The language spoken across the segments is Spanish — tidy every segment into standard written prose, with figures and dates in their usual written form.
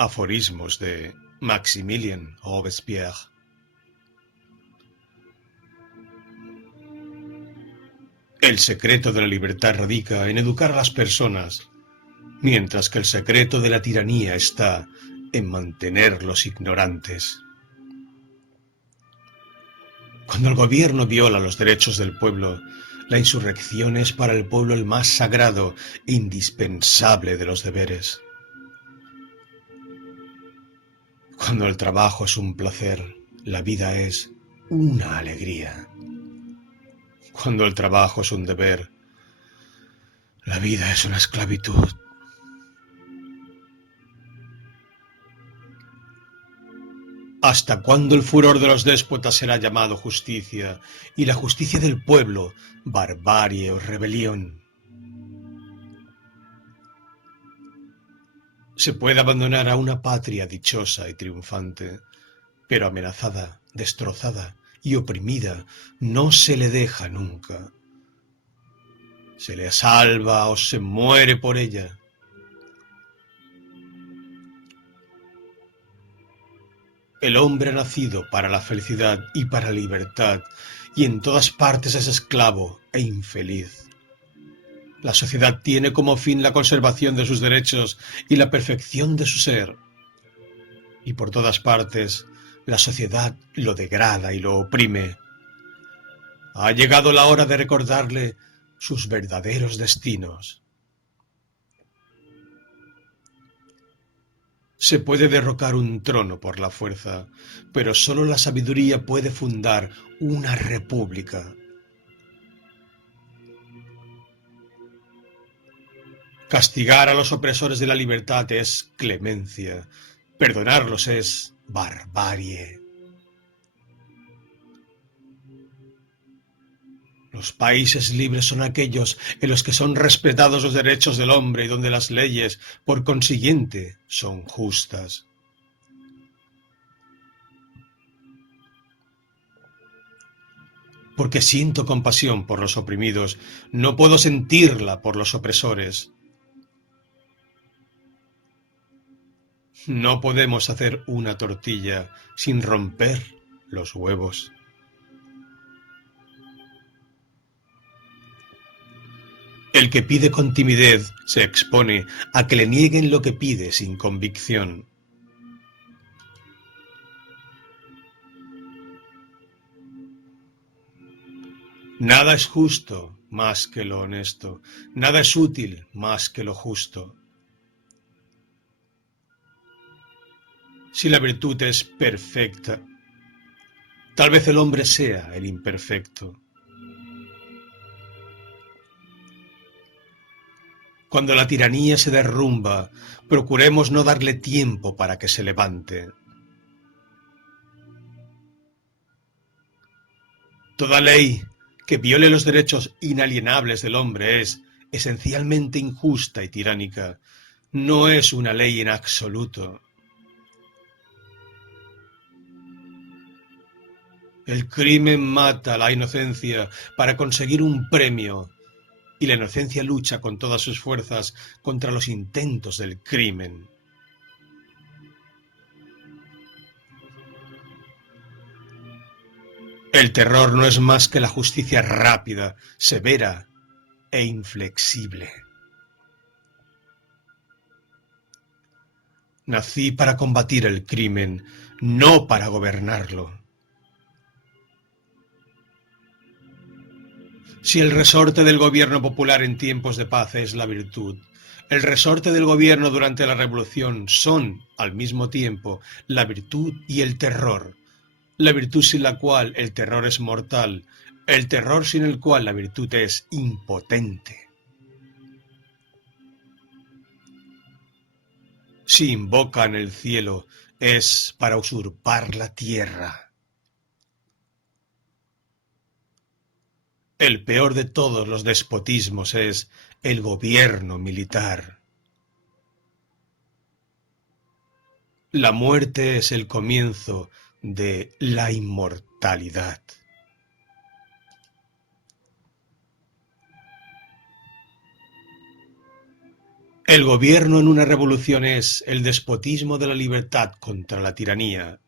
Aforismos de Maximilien Robespierre. El secreto de la libertad radica en educar a las personas, mientras que el secreto de la tiranía está en mantenerlos ignorantes. Cuando el gobierno viola los derechos del pueblo, la insurrección es para el pueblo el más sagrado e indispensable de los deberes. Cuando el trabajo es un placer, la vida es una alegría. Cuando el trabajo es un deber, la vida es una esclavitud. ¿Hasta cuándo el furor de los déspotas será llamado justicia y la justicia del pueblo barbarie o rebelión? Se puede abandonar a una patria dichosa y triunfante, pero amenazada, destrozada y oprimida no se le deja nunca. Se le salva o se muere por ella. El hombre ha nacido para la felicidad y para la libertad, y en todas partes es esclavo e infeliz. La sociedad tiene como fin la conservación de sus derechos y la perfección de su ser. Y por todas partes, la sociedad lo degrada y lo oprime. Ha llegado la hora de recordarle sus verdaderos destinos. Se puede derrocar un trono por la fuerza, pero solo la sabiduría puede fundar una república. Castigar a los opresores de la libertad es clemencia, perdonarlos es barbarie. Los países libres son aquellos en los que son respetados los derechos del hombre y donde las leyes, por consiguiente, son justas. Porque siento compasión por los oprimidos, no puedo sentirla por los opresores. No podemos hacer una tortilla sin romper los huevos. El que pide con timidez se expone a que le nieguen lo que pide sin convicción. Nada es justo más que lo honesto, nada es útil más que lo justo. Si la virtud es perfecta, tal vez el hombre sea el imperfecto. Cuando la tiranía se derrumba, procuremos no darle tiempo para que se levante. Toda ley que viole los derechos inalienables del hombre es esencialmente injusta y tiránica. No es una ley en absoluto. El crimen mata a la inocencia para conseguir un premio, y la inocencia lucha con todas sus fuerzas contra los intentos del crimen. El terror no es más que la justicia rápida, severa e inflexible. Nací para combatir el crimen, no para gobernarlo. Si el resorte del gobierno popular en tiempos de paz es la virtud, el resorte del gobierno durante la revolución son, al mismo tiempo, la virtud y el terror. La virtud sin la cual el terror es mortal, el terror sin el cual la virtud es impotente. Si invocan el cielo, es para usurpar la tierra. El peor de todos los despotismos es el gobierno militar. La muerte es el comienzo de la inmortalidad. El gobierno en una revolución es el despotismo de la libertad contra la tiranía.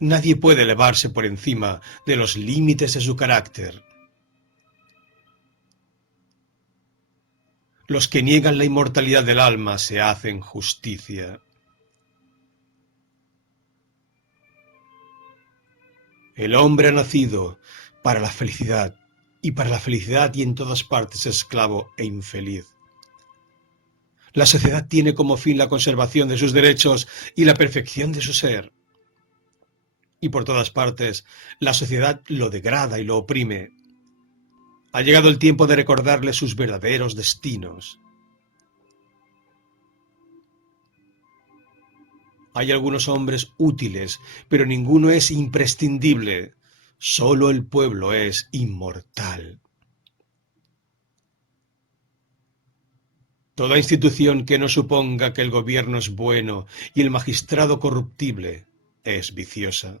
Nadie puede elevarse por encima de los límites de su carácter. Los que niegan la inmortalidad del alma se hacen justicia. El hombre ha nacido para la felicidad, y en todas partes es esclavo e infeliz. La sociedad tiene como fin la conservación de sus derechos y la perfección de su ser. Y por todas partes, la sociedad lo degrada y lo oprime. Ha llegado el tiempo de recordarle sus verdaderos destinos. Hay algunos hombres útiles, pero ninguno es imprescindible. Solo el pueblo es inmortal. Toda institución que no suponga que el gobierno es bueno y el magistrado corruptible es viciosa.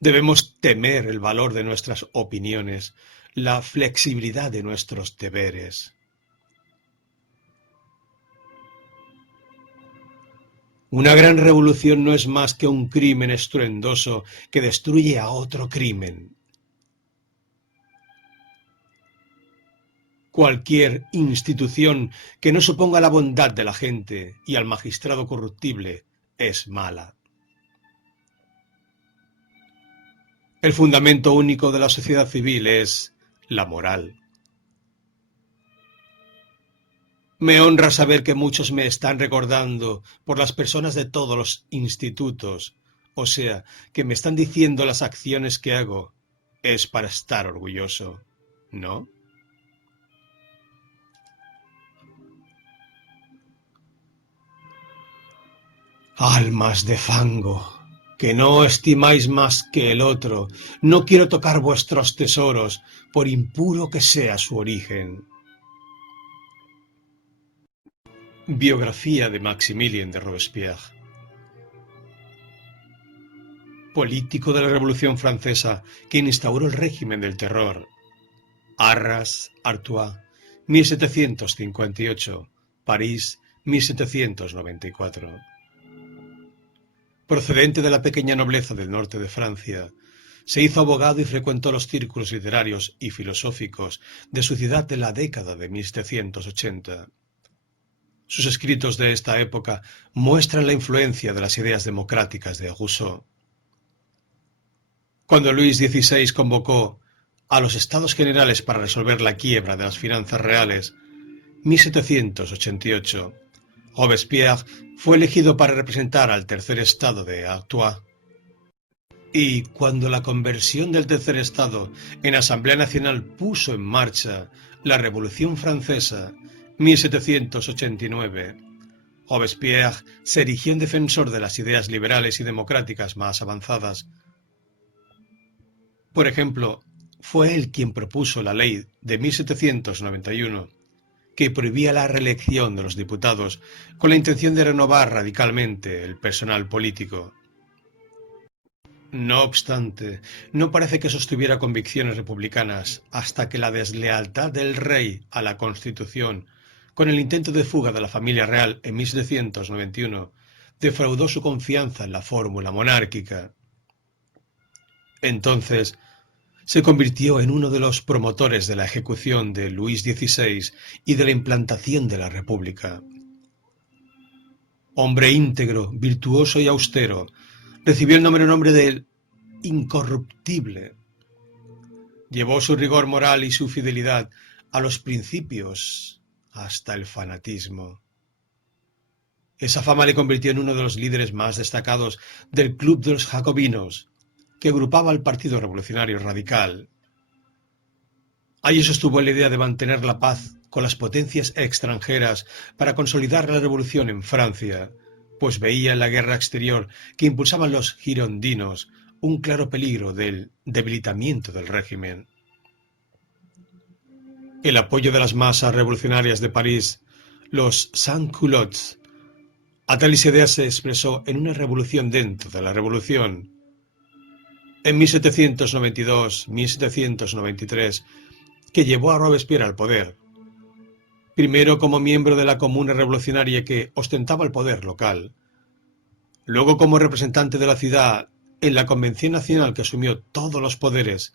Debemos temer el valor de nuestras opiniones, la flexibilidad de nuestros deberes. Una gran revolución no es más que un crimen estruendoso que destruye a otro crimen. Cualquier institución que no suponga la bondad de la gente y al magistrado corruptible es mala. El fundamento único de la sociedad civil es la moral. Me honra saber que muchos me están recordando por las personas de todos los institutos, o sea, que me están diciendo las acciones que hago. Es para estar orgulloso, ¿no? Almas de fango, que no estimáis más que el otro, no quiero tocar vuestros tesoros, por impuro que sea su origen. Biografía de Maximilien de Robespierre. Político de la Revolución Francesa que instauró el régimen del terror. Arras, Artois, 1758, París, 1794. Procedente de la pequeña nobleza del norte de Francia, se hizo abogado y frecuentó los círculos literarios y filosóficos de su ciudad de la década de 1780. Sus escritos de esta época muestran la influencia de las ideas democráticas de Rousseau. Cuando Luis XVI convocó a los Estados Generales para resolver la quiebra de las finanzas reales, 1788, Robespierre fue elegido para representar al tercer estado de Artois. Y cuando la conversión del tercer estado en Asamblea Nacional puso en marcha la Revolución Francesa, 1789, Robespierre se erigió en defensor de las ideas liberales y democráticas más avanzadas. Por ejemplo, fue él quien propuso la ley de 1791, que prohibía la reelección de los diputados con la intención de renovar radicalmente el personal político. No obstante, no parece que sostuviera convicciones republicanas hasta que la deslealtad del rey a la Constitución, con el intento de fuga de la familia real en 1791, defraudó su confianza en la fórmula monárquica. Entonces, se convirtió en uno de los promotores de la ejecución de Luis XVI y de la implantación de la República. Hombre íntegro, virtuoso y austero, recibió el nombre de incorruptible. Llevó su rigor moral y su fidelidad a los principios hasta el fanatismo. Esa fama le convirtió en uno de los líderes más destacados del Club de los Jacobinos, que agrupaba al Partido Revolucionario Radical. Allí sostuvo la idea de mantener la paz con las potencias extranjeras para consolidar la revolución en Francia, pues veía en la guerra exterior que impulsaban los girondinos un claro peligro del debilitamiento del régimen. El apoyo de las masas revolucionarias de París, los sans-culottes, a tales ideas se expresó en una revolución dentro de la revolución. en 1792-1793, que llevó a Robespierre al poder, primero como miembro de la Comuna Revolucionaria que ostentaba el poder local, luego como representante de la ciudad en la Convención Nacional que asumió todos los poderes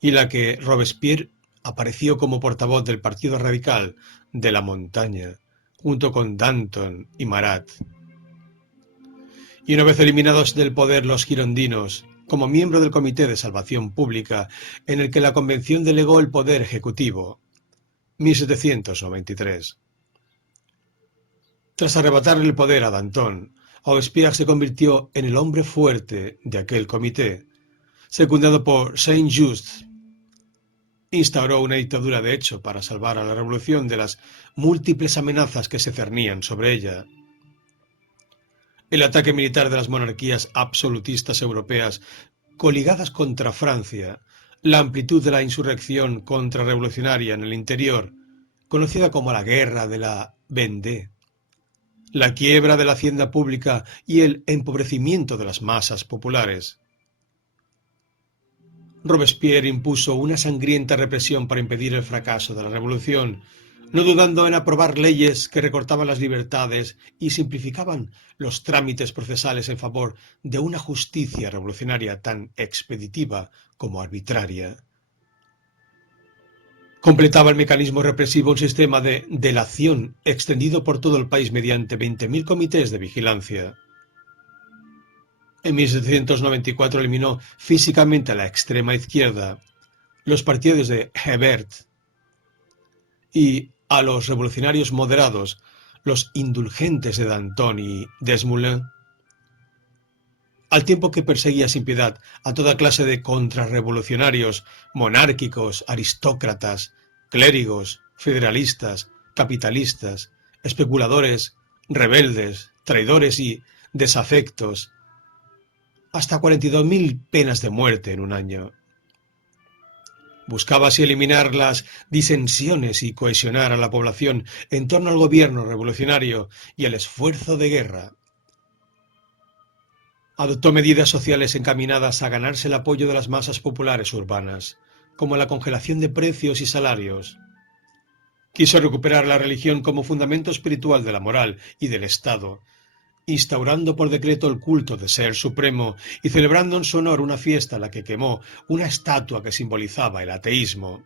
y la que Robespierre apareció como portavoz del Partido Radical de la Montaña, junto con Danton y Marat. Y una vez eliminados del poder los girondinos, como miembro del Comité de Salvación Pública, en el que la Convención delegó el poder ejecutivo, 1793. Tras arrebatarle el poder a Danton, Robespierre se convirtió en el hombre fuerte de aquel comité, secundado por Saint-Just. Instauró una dictadura de hecho para salvar a la revolución de las múltiples amenazas que se cernían sobre ella. El ataque militar de las monarquías absolutistas europeas coligadas contra Francia, la amplitud de la insurrección contrarrevolucionaria en el interior, conocida como la Guerra de la Vendée, la quiebra de la hacienda pública y el empobrecimiento de las masas populares. Robespierre impuso una sangrienta represión para impedir el fracaso de la revolución, no dudando en aprobar leyes que recortaban las libertades y simplificaban los trámites procesales en favor de una justicia revolucionaria tan expeditiva como arbitraria. Completaba el mecanismo represivo un sistema de delación extendido por todo el país mediante 20.000 comités de vigilancia. En 1794 eliminó físicamente a la extrema izquierda, los partidarios de Hebert, y a los revolucionarios moderados, los indulgentes de Danton y Desmoulins, al tiempo que perseguía sin piedad a toda clase de contrarrevolucionarios, monárquicos, aristócratas, clérigos, federalistas, capitalistas, especuladores, rebeldes, traidores y desafectos, hasta 42.000 penas de muerte en un año. Buscaba así eliminar las disensiones y cohesionar a la población en torno al gobierno revolucionario y al esfuerzo de guerra. Adoptó medidas sociales encaminadas a ganarse el apoyo de las masas populares urbanas, como la congelación de precios y salarios. Quiso recuperar la religión como fundamento espiritual de la moral y del Estado, instaurando por decreto el culto de Ser Supremo y celebrando en su honor una fiesta en la que quemó una estatua que simbolizaba el ateísmo.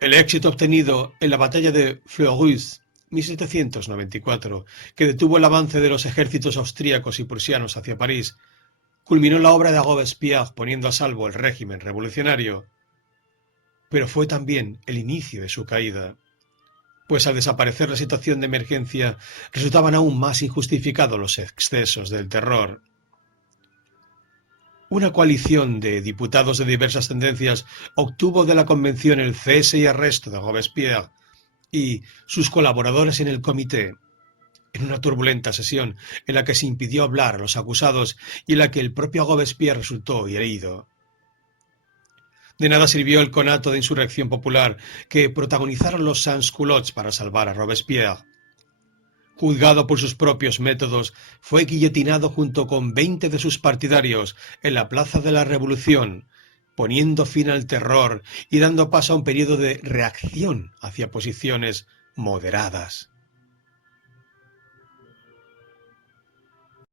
El éxito obtenido en la batalla de Fleurus, 1794, que detuvo el avance de los ejércitos austríacos y prusianos hacia París, culminó la obra de Robespierre poniendo a salvo el régimen revolucionario, pero fue también el inicio de su caída, pues al desaparecer la situación de emergencia resultaban aún más injustificados los excesos del terror. Una coalición de diputados de diversas tendencias obtuvo de la convención el cese y arresto de Robespierre y sus colaboradores en el comité, en una turbulenta sesión en la que se impidió hablar a los acusados y en la que el propio Robespierre resultó herido. De nada sirvió el conato de insurrección popular que protagonizaron los sans-culottes para salvar a Robespierre. Juzgado por sus propios métodos, fue guillotinado junto con 20 de sus partidarios en la Plaza de la Revolución, poniendo fin al terror y dando paso a un periodo de reacción hacia posiciones moderadas.